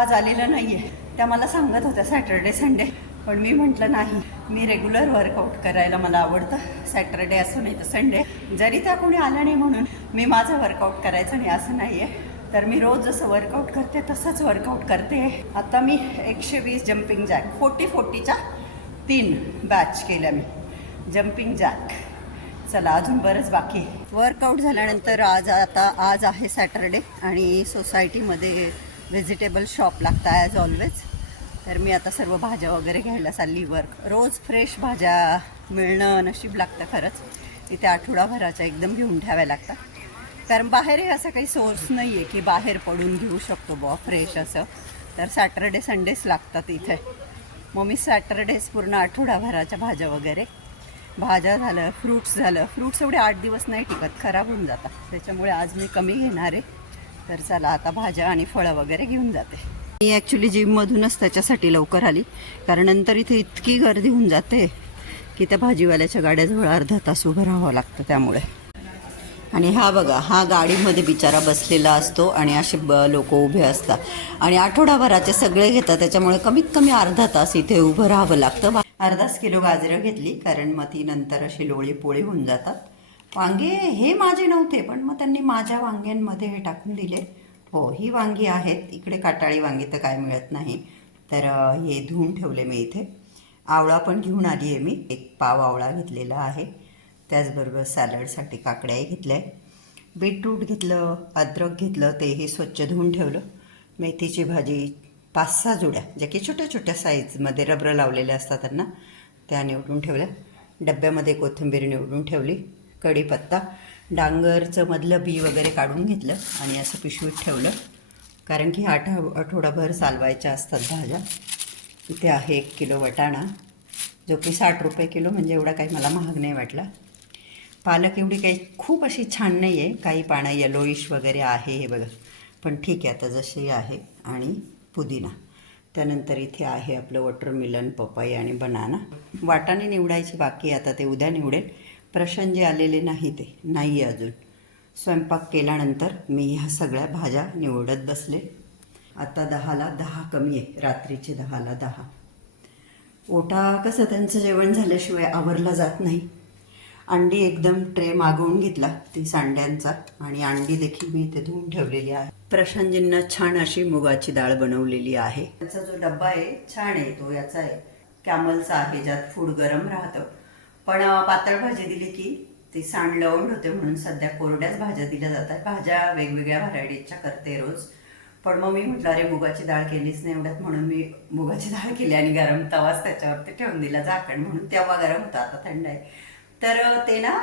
आज आलेलं नाही आहे त्या मला सांगत होत्या सॅटर्डे संडे. पण मी म्हटलं नाही मी रेग्युलर वर्कआउट करायला मला आवडतं. सॅटरडे असो नाही तर संडे. जरी त्या कोणी आल्या नाही म्हणून मी माझं वर्कआउट करायचं नाही असं नाही आहे तर मी रोज जसं वर्कआउट करते तसंच वर्कआउट करते. आता मी एकशे वीस जम्पिंग जॅक फोर्टी फोर्टीच्या तीन बॅच केल्या मी. जम्पिंग जॅक चला अजून बरंच बाकी. वर्कआउट झाल्यानंतर आज आता आज आहे सॅटरडे आणि सोसायटीमध्ये व्हेजिटेबल शॉप लागतं ॲज ऑलवेज तर मी आता सर्व भाज्या वगैरे घ्यायला चालली वर्क रोज फ्रेश भाज्या मिळणं नशीब लागतं खरंच. इथे आठवडाभराच्या एकदम घेऊन ठेवाव्या लागतात. कारण बाहेरही असा काही सोर्स नाही आहे की बाहेर पडून घेऊ शकतो बुवा फ्रेश असं. तर सॅटरडे संडेच लागतात इथे. मग मी सॅटरडेज पूर्ण आठवडाभराच्या भाज्या वगैरे. भाज्या झालं फ्रूट्स झालं. फ्रूट्स एवढे आठ दिवस नाही टिकत खराब होऊन जातात. त्याच्यामुळे आज मी कमी घेणार आहे. तर चला आता भाज्या आणि फळं वगैरे घेऊन जाते. मी ॲक्च्युली जिममधूनच त्याच्यासाठी लवकर आली. कारण नंतर इथे इतकी गर्दी होऊन जाते की त्या भाजीवाल्याच्या गाड्याजवळ अर्धा तास उभं राहावं लागतं त्यामुळे. आणि हा बघा हा गाडीमध्ये बिचारा बसलेला असतो आणि असे ब लोक उभे असतात. आणि आठवडाभराचे सगळे घेतात त्याच्यामुळे कमीत कमी अर्धा तास इथे उभं राहावं लागतं. अर्धाच किलो गाजरं घेतली कारण मग ती नंतर अशी लोळी पोळी होऊन जातात. वांगे हे माझे नव्हते पण मग त्यांनी माझ्या वांग्यांमध्ये हे टाकून दिले. हो ही वांगी आहेत. इकडे काटाळी वांगी तर काय मिळत नाही. तर हे धुवून ठेवले मी इथे. आवळा पण घेऊन आली आहे मी. एक पाव आवळा घेतलेला आहे. त्याचबरोबर सॅलडसाठी काकड्याही घेतल्या. आहे बीटरूट घेतलं अद्रक घेतलं तेही स्वच्छ धुवून ठेवलं. मेथीची भाजी पाच सहा जुड्या ज्या की छोट्या छोट्या साईजमध्ये रबरं लावलेल्या असतात त्यांना त्या निवडून ठेवल्या. डब्यामध्ये कोथिंबीर निवडून ठेवली. कढीपत्ता डांगरचं मधलं बी वगैरे काढून घेतलं आणि असं पिशवीत ठेवलं. कारण की आठ आठवडाभर चालवायच्या असतात भाज्या. इथे आहे एक किलो वटाणा. जो की साठ रुपये किलो म्हणजे एवढा काही मला महाग नाही वाटला. पालक एवढी काही खूप अशी छान नाही आहे काही पानं येलोईश वगैरे आहे हे बघा. पण ठीक आहे आता जशी आहे आणि पुदिना. त्यानंतर इथे आहे आपलं वॉटरमिलन पपई आणि बनाना वाटाणे निवडायची बाकी आता ते उद्या निवडेल. प्रशन जे आलेले नाही ते नाही आहे अजून. स्वयंपाक केल्यानंतर मी ह्या सगळ्या भाज्या निवडत बसले. आता दहाला दहा कमी आहे रात्रीचे दहाला दहा. ओटा कसं त्यांचं जेवण झाल्याशिवाय आवरला जात नाही. अंडी एकदम ट्रे मागवून घेतला ती सांड्यांचा आणि अंडी देखील मी इथे धुवून ठेवलेली आहे. प्रशांतजींना छान अशी मुगाची डाळ बनवलेली आहे. त्याचा जो डब्बा आहे छान आहे तो याचा आहे. कॅमलचा आहे ज्यात फूड गरम राहतं. पण पातळ भाजी दिली की ती सांड लवंड होते म्हणून सध्या कोरड्याच भाज्या दिल्या जातात. भाज्या वेगवेगळ्या व्हरायटीच्या करते रोज. पण मग मी म्हटलं अरे मुगाची डाळ केलीच नाही एवढ्यात म्हणून मी मुगाची डाळ केली आणि गरम तवाच त्याच्यावरती ठेवून दिला झाकण म्हणून. तेव्हा गरम होता आता थंड आहे. तर ते ना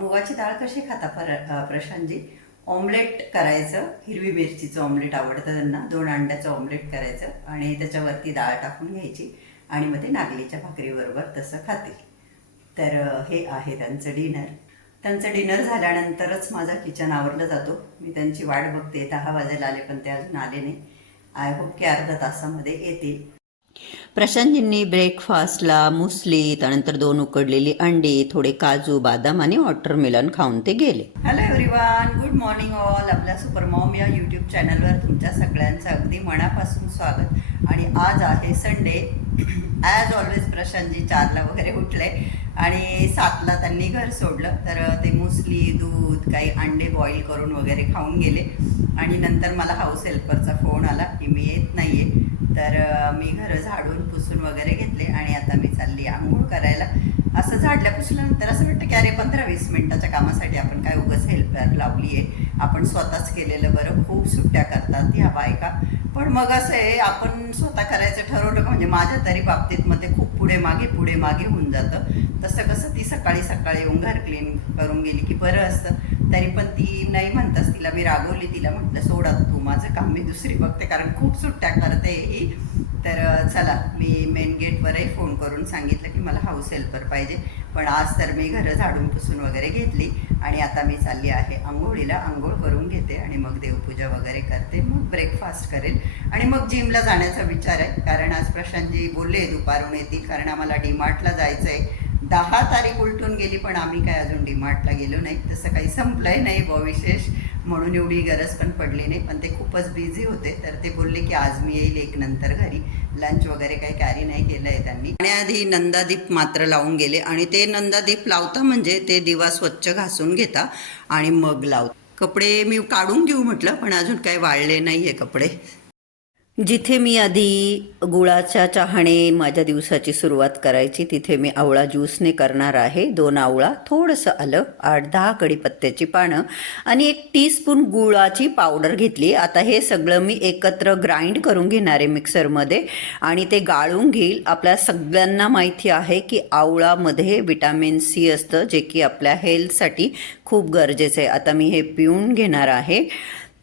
मुगाची डाळ कशी खाता पर प्रशांतजी? ऑमलेट करायचं हिरवी मिरचीचं ऑमलेट आवडतं त्यांना. दोन अंड्याचं ऑमलेट करायचं आणि त्याच्यावरती डाळ टाकून घ्यायची आणि मग ते नागलीच्या भाकरीबरोबर तसं खातील. तर हे आहे त्यांचं डिनर. त्यांचं डिनर झाल्यानंतरच माझा किचन आवरलं जातो. मी त्यांची वाट बघते. दहा वाजायला आले पण ते अजून आले नाही. आय होप की अर्धा तासामध्ये येतील. प्रशांतजींनी ब्रेकफास्टला मुसली त्यानंतर दोन उकडलेली अंडी थोडे काजू बदाम आणि वॉटरमेलन खाऊन ते गेले. Hello everyone good morning all आपल्या सुपर मॉम या यूट्यूब चॅनलवर तुमच्या सगळ्यांचं अगदी मनापासून स्वागत. आणि आज आहे संडे ॲज ऑलवेज प्रशांतजी चारला वगैरे उठले आणि सातला त्यांनी घर सोडलं. तर ते मुसली दूध काही अंडे बॉईल करून वगैरे खाऊन गेले. आणि नंतर मला हाऊस हेल्परचा फोन आला की मी येत नाही आहे तर मी घरं झाडून पुसून वगैरे घेतले आणि आता मी चालली आंघोळ करायला. असं झाडल्या पुसल्यानंतर असं वाटतं की अरे पंधरा वीस मिनिटाच्या कामासाठी आपण काय उगाच हेल्पर लावली आहे आपण स्वतःच केलेलं बरं खूप सुट्ट्या करतात ह्या बायका. पण मग असं आहे आपण स्वतः करायचं ठरवलं का म्हणजे माझ्या तरी बाबतीत मध्ये खूप पुढे मागे पुढे मागे होऊन जातं. तसं कसं ती सकाळी सकाळी येऊन घर क्लीन करून गेली की बरं असतं. तरी पण ती नाही म्हणताच तिला. मी रागवली तिला म्हटलं सोडा तू माझं काम मी दुसरी बघते कारण खूप सुट्ट्या करते ही. तर चला मी मेन गेटवरही फोन करून सांगितलं की मला हाऊस हेल्पर पाहिजे. पण आज तर मी घरं झाडून पुसून वगैरे घेतली आणि आता मी चालली आहे आंघोळीला. आंघोळ करून घेते आणि मग देवपूजा वगैरे करते. मग ब्रेकफास्ट करेल. आणि मग जिमला जाण्याचा विचार आहे. कारण आज प्रशांतजी बोलले दुपारून येतील. कारण आम्हाला डीमार्टला जायचं आहे दहा तारीख उलटून गेली पण आम्ही काय अजून डीमार्टला गेलो नाही. तसं काही संपलंय नाही ब विशेष. म्हणून एवढी गरज पण पडली नाही. पण ते खूपच बिझी होते. तर ते बोलले की आज मी येईल एक नंतर घरी. लंच वगैरे काही कॅरी नाही केलं आहे त्यांनी. आणि आधी नंदादीप मात्र लावून गेले आणि ते नंदादीप लावता म्हणजे ते दिवा स्वच्छ घासून घेता आणि मग लावता. कपडे मी काढून घेऊ म्हटलं पण अजून काही वाळले नाही आहे कपडे. जिथे मी आधी गुळाच्या चहाने माझ्या दिवसाची सुरुवात करायची तिथे मी आवळा ज्यूसने करणार आहे. दोन आवळा थोडंसं आलं आठ दहा कढीपत्त्याची पानं आणि एक टीस्पून गुळाची पावडर घेतली. आता हे सगळं मी एकत्र ग्राइंड करून घेणार आहे मिक्सरमध्ये आणि ते गाळून घेईल. आपल्या सगळ्यांना माहिती आहे की आवळामध्ये विटॅमिन सी असतं जे की आपल्या हेल्थसाठी खूप गरजेचं आहे. आता मी हे पिऊन घेणार आहे.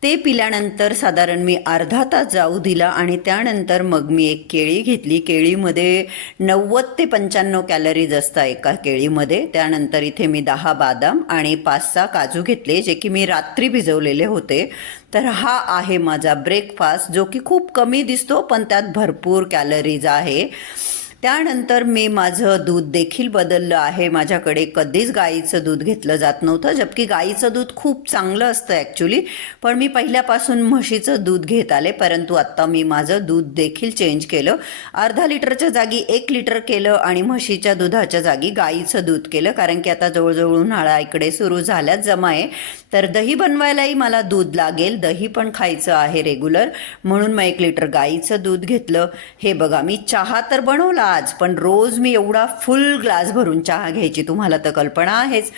ते पिल्यानंतर साधारण मी अर्धा तास जाऊ दिला आणि त्यानंतर मग मी एक केळी घेतली. केळीमध्ये नव्वद ते पंच्याण्णव कॅलरीज असतात एका केळीमध्ये. त्यानंतर इथे मी दहा बादाम आणि पाच सहा काजू घेतले जे की मी रात्री भिजवलेले होते. तर हा आहे माझा ब्रेकफास्ट जो की खूप कमी दिसतो पण त्यात भरपूर कॅलरीज आहे. त्यानंतर मी माझं दूध देखील बदललं आहे. माझ्याकडे कधीच गाईचं दूध घेतलं जात नव्हतं. जबकी गाईचं दूध खूप चांगलं असतं ॲक्च्युली पण मी पहिल्यापासून म्हशीचं दूध घेत आले. परंतु आत्ता मी माझं दूध देखील चेंज केलं. अर्धा लिटरच्या जागी एक लिटर केलं आणि म्हशीच्या दुधाच्या जागी गाईचं दूध केलं. कारण की आता जवळजवळ उन्हाळा इकडे सुरू झाल्याच जमा आहे तर दही बनवायलाही मला दूध लागेल. दही पण खायचं आहे रेग्युलर म्हणून मग एक लिटर गाईचं दूध घेतलं. हे बघा मी चहा तर बनवला आज पण रोज मी एवढा फुल ग्लास भरून चहा घ्यायची तुम्हाला तर कल्पना आहेच.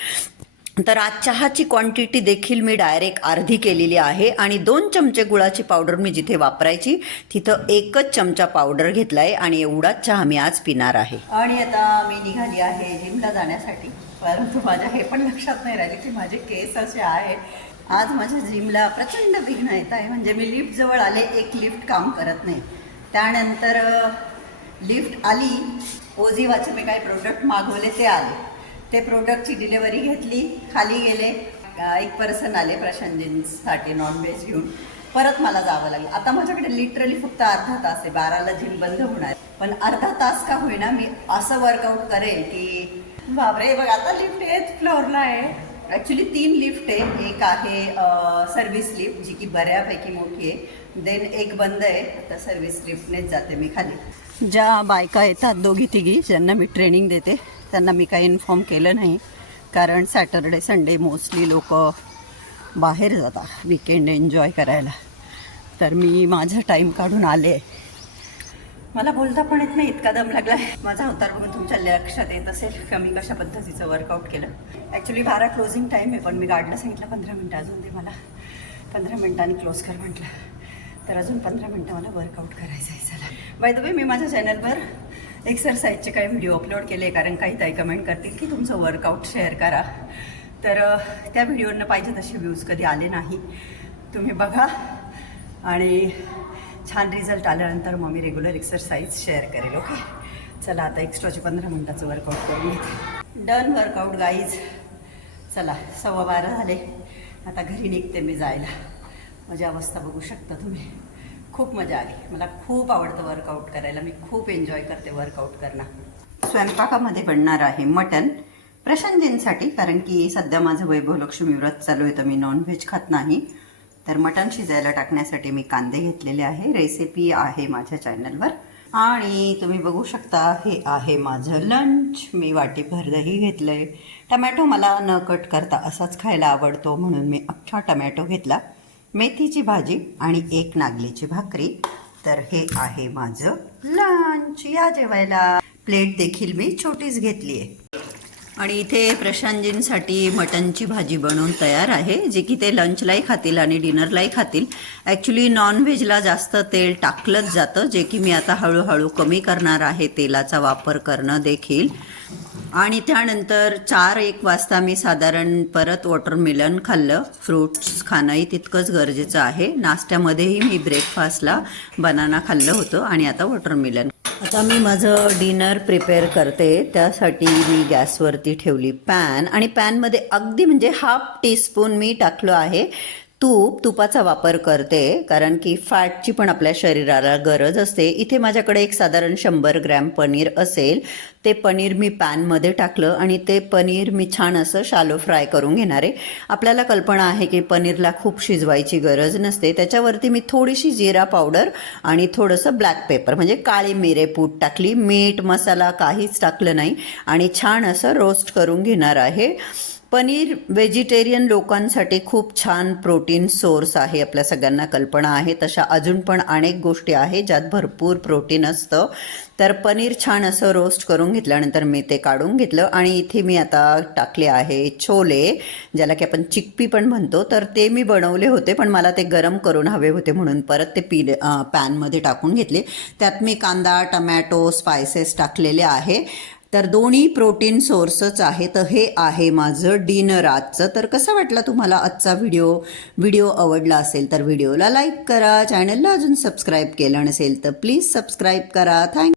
तर आज चहाची क्वांटिटी देखील मी डायरेक्ट अर्धी केलेली आहे आणि दोन चमचे गुळाची पावडर मी जिथे वापरायची तिथं एकच चमचा पावडर घेतलाय आणि एवढाच चहा मी आज पिणार आहे. आणि आता मी निघाली आहे जिमला जाण्यासाठी. परंतु माझ्या हे पण लक्षात नाही राहिले की माझे केस असे आहेत. आज माझ्या जिमला प्रचंड विघ्न येत आहे. म्हणजे मी लिफ्ट जवळ आले एक लिफ्ट काम करत नाही. त्यानंतर लिफ्ट आली ओझिवाचे मी काही प्रोडक्ट मागवले ते आले. ते प्रोडक्टची डिलेवरी घेतली खाली गेले. एक पर्सन आले प्रशांतजींसाठी नॉनव्हेज घेऊन. परत मला जावं लागलं. आता माझ्याकडे लिटरली फक्त अर्धा तास आहे. बाराला जिम बंद होणार. पण अर्धा तास का होईना मी असं वर्कआउट करेल की बापरे बघ आता लिफ्ट हेच फ्लोअरला आहे. ॲक्च्युली तीन लिफ्ट आहे. एक आहे सर्व्हिस लिफ्ट जी की बऱ्यापैकी मोठी आहे. देन एक बंद आहे. आता सर्व्हिस लिफ्टनेच जाते मी खाली. ज्या बायका येतात दोघी तिघी ज्यांना मी ट्रेनिंग देते त्यांना मी काही इन्फॉर्म केलं नाही. कारण सॅटरडे संडे मोस्टली लोक बाहेर जातात विकेंड एन्जॉय करायला. तर मी माझा टाईम काढून आले मला बोलता पण येत नाही इतका दम लागला आहे माझा अवतार बघून तुमच्या लक्षात येत असेल का मी कशा पद्धतीचं वर्कआउट केलं. ॲक्च्युली बारा क्लोजिंग टाईम आहे पण मी गाडला सांगितलं पंधरा मिनटं अजून दे मला. पंधरा मिनटांनी क्लोज कर म्हटलं. तर अजून पंधरा मिनटं मला वर्कआउट करायचं आहे चला. बाय द वे मी माझ्या चॅनलवर एक्सरसाइजचे काही व्हिडिओ अपलोड केले कारण काही ताई कमेंट करतील की तुमचं वर्कआउट शेअर करा. तर त्या व्हिडिओनं पाहिजे तसे व्ह्यूज कधी आले नाही. तुम्ही बघा. आणि छान रिझल्ट आल्यानंतर मग मी रेग्युलर एक्सरसाइज शेअर करेल ओके चला आता एक्स्ट्राचे पंधरा मिनटाचं वर्कआउट करून घेते. डन वर्कआउट गाईज चला सव्वा बारा झाले. आता घरी निघते मी जायला. माझी अवस्था बघू शकता तुम्ही. खूप मजा आली. मला खूप आवडतं वर्कआउट करायला. मी खूप एन्जॉय करते वर्कआउट करणं. स्वयंपाकामध्ये बनणार आहे मटन प्रशांतजींसाठी कारण की सध्या माझं वैभवलक्ष्मी व्रत चालू आहे तर मी नॉनव्हेज खात नाही. तर मटण शिजायला टाकण्यासाठी मी कांदे घेतलेले आहे. रेसिपी आहे माझ्या चॅनलवर आणि तुम्ही बघू शकता हे आहे माझं लंच मी वाटीभर दही घेतलं आहे टमॅटो मला न कट करता असाच खायला आवडतो म्हणून मी अख्खा टमॅटो घेतला. मेथीची भाजी आणि एक नागलीची भाकरी. तर हे आहे माझं लंच या जेवायला. प्लेट देखील मी छोटीच घेतली आहे. आणि इथे प्रशांतजींसाठी मटनची भाजी बनवून तयार आहे जे की ते लंचलाही खातील आणि डिनरलाही खातील. ॲक्च्युली नॉनव्हेजला जास्त तेल टाकलंच जातं जे की मी आता हळूहळू कमी करणार आहे तेलाचा वापर करणं देखील. आणि त्यानंतर चार एक वाजता मी साधारण परत वॉटरमेलन खाल्लं. फ्रूट्स खाणंही तितकंच गरजेचं आहे. नाश्त्यामध्येही मी ब्रेकफास्टला बनाना खाल्लं होतं आणि आता वॉटरमेलन आता मी माझं डिनर प्रिपेअर करते. त्यासाठी मी गॅसवरती ठेवली पॅन आणि पॅनमध्ये अगदी म्हणजे हाफ टीस्पून मी टाकलो आहे. तूप तुपाचा वापर करते कारण की फॅटची पण आपल्या शरीराला गरज असते. इथे माझ्याकडे एक साधारण शंभर ग्रॅम पनीर असेल. ते पनीर मी पॅनमध्ये टाकलं आणि ते पनीर मी छान असं शालो फ्राय करून घेणार आहे. आपल्याला कल्पना आहे की पनीरला खूप शिजवायची गरज नसते. त्याच्यावरती मी थोडीशी जिरा पावडर आणि थोडंसं ब्लॅक पेपर म्हणजे काळी मिरे पूट टाकली. मीठ मसाला काहीच टाकलं नाही. आणि छान असं रोस्ट करून घेणार आहे. पनीर व्हेजिटेरियन लोकांसाठी खूप छान प्रोटीन सोर्स आहे आपल्या सगळ्यांना कल्पना आहे. तशा अजून पण अनेक गोष्टी आहेत ज्यात भरपूर प्रोटीन असतं. तर पनीर छान असं रोस्ट करून घेतल्यानंतर मी ते काढून घेतलं आणि इथे मी आता टाकले आहे छोले ज्याला की आपण चिकपी पण म्हणतो. तर ते मी बनवले होते पण मला ते गरम करून हवे होते म्हणून परत ते पी पॅनमध्ये टाकून घेतले. त्यात मी कांदा टमॅटो स्पायसेस टाकलेले आहे. तर दोन्ही प्रोटीन सोर्सच आहेत हे आहे माझं डिनर आजचं. तर कसं वाटलं तुम्हाला आजचा व्हिडिओ? व्हिडिओ आवडला असेल तर व्हिडिओला लाईक करा चॅनलला अजून सबस्क्राईब केलं नसेल तर प्लीज सबस्क्राईब करा. थँक